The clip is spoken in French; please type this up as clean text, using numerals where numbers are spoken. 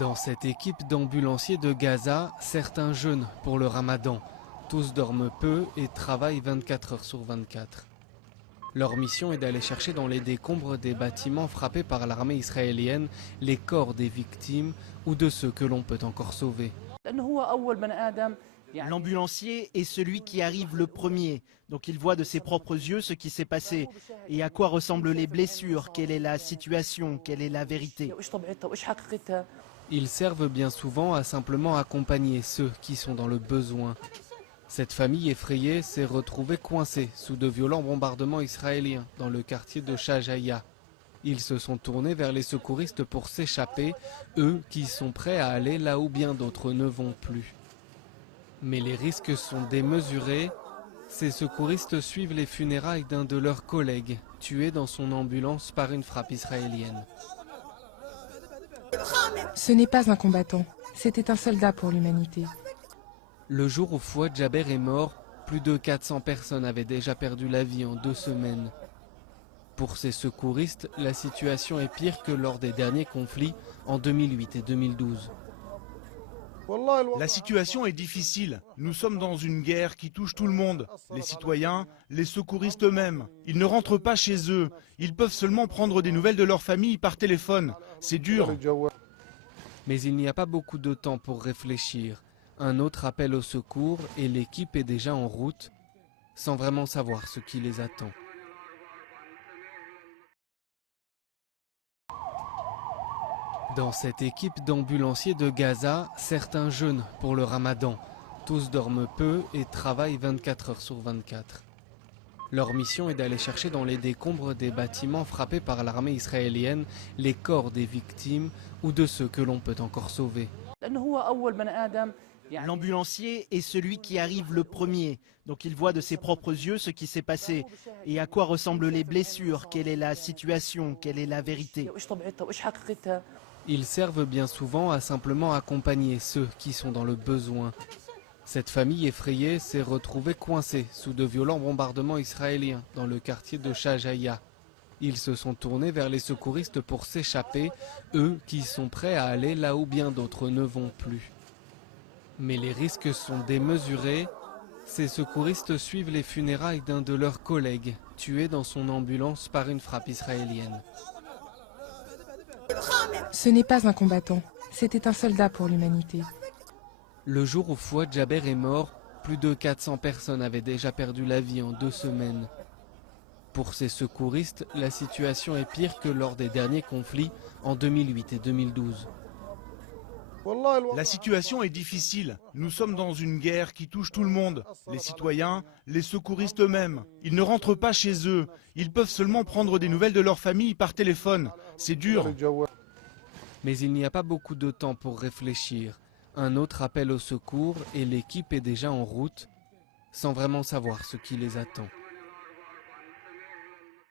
Dans cette équipe d'ambulanciers de Gaza, certains jeûnent pour le ramadan. Tous dorment peu et travaillent 24 heures sur 24. Leur mission est d'aller chercher dans les décombres des bâtiments frappés par l'armée israélienne les corps des victimes ou de ceux que l'on peut encore sauver. L'ambulancier est celui qui arrive le premier, donc il voit de ses propres yeux ce qui s'est passé et à quoi ressemblent les blessures, quelle est la situation, quelle est la vérité. Ils servent bien souvent à simplement accompagner ceux qui sont dans le besoin. Cette famille effrayée s'est retrouvée coincée sous de violents bombardements israéliens dans le quartier de Shajaya. Ils se sont tournés vers les secouristes pour s'échapper, eux qui sont prêts à aller là où bien d'autres ne vont plus. Mais les risques sont démesurés. Ces secouristes suivent les funérailles d'un de leurs collègues, tué dans son ambulance par une frappe israélienne. Ce n'est pas un combattant, c'était un soldat pour l'humanité. Le jour où Fouad Jaber est mort, plus de 400 personnes avaient déjà perdu la vie en 2 semaines. Pour ces secouristes, la situation est pire que lors des derniers conflits en 2008 et 2012. La situation est difficile. Nous sommes dans une guerre qui touche tout le monde. Les citoyens, les secouristes eux-mêmes. Ils ne rentrent pas chez eux. Ils peuvent seulement prendre des nouvelles de leur famille par téléphone. C'est dur. Mais il n'y a pas beaucoup de temps pour réfléchir. Un autre appel au secours et l'équipe est déjà en route, sans vraiment savoir ce qui les attend. Dans cette équipe d'ambulanciers de Gaza, certains jeûnent pour le ramadan. Tous dorment peu et travaillent 24 heures sur 24. Leur mission est d'aller chercher dans les décombres des bâtiments frappés par l'armée israélienne les corps des victimes ou de ceux que l'on peut encore sauver. L'ambulancier est celui qui arrive le premier, donc il voit de ses propres yeux ce qui s'est passé et à quoi ressemblent les blessures, quelle est la situation, quelle est la vérité. Ils servent bien souvent à simplement accompagner ceux qui sont dans le besoin. Cette famille effrayée s'est retrouvée coincée sous de violents bombardements israéliens dans le quartier de Shajaya. Ils se sont tournés vers les secouristes pour s'échapper, eux qui sont prêts à aller là où bien d'autres ne vont plus. Mais les risques sont démesurés. Ces secouristes suivent les funérailles d'un de leurs collègues, tué dans son ambulance par une frappe israélienne. Ce n'est pas un combattant, c'était un soldat pour l'humanité. Le jour où Fouad Jaber est mort, plus de 400 personnes avaient déjà perdu la vie en 2 semaines. Pour ces secouristes, la situation est pire que lors des derniers conflits en 2008 et 2012. La situation est difficile. Nous sommes dans une guerre qui touche tout le monde. Les citoyens, les secouristes eux-mêmes. Ils ne rentrent pas chez eux. Ils peuvent seulement prendre des nouvelles de leur famille par téléphone. C'est dur. Mais il n'y a pas beaucoup de temps pour réfléchir. Un autre appel au secours et l'équipe est déjà en route, sans vraiment savoir ce qui les attend.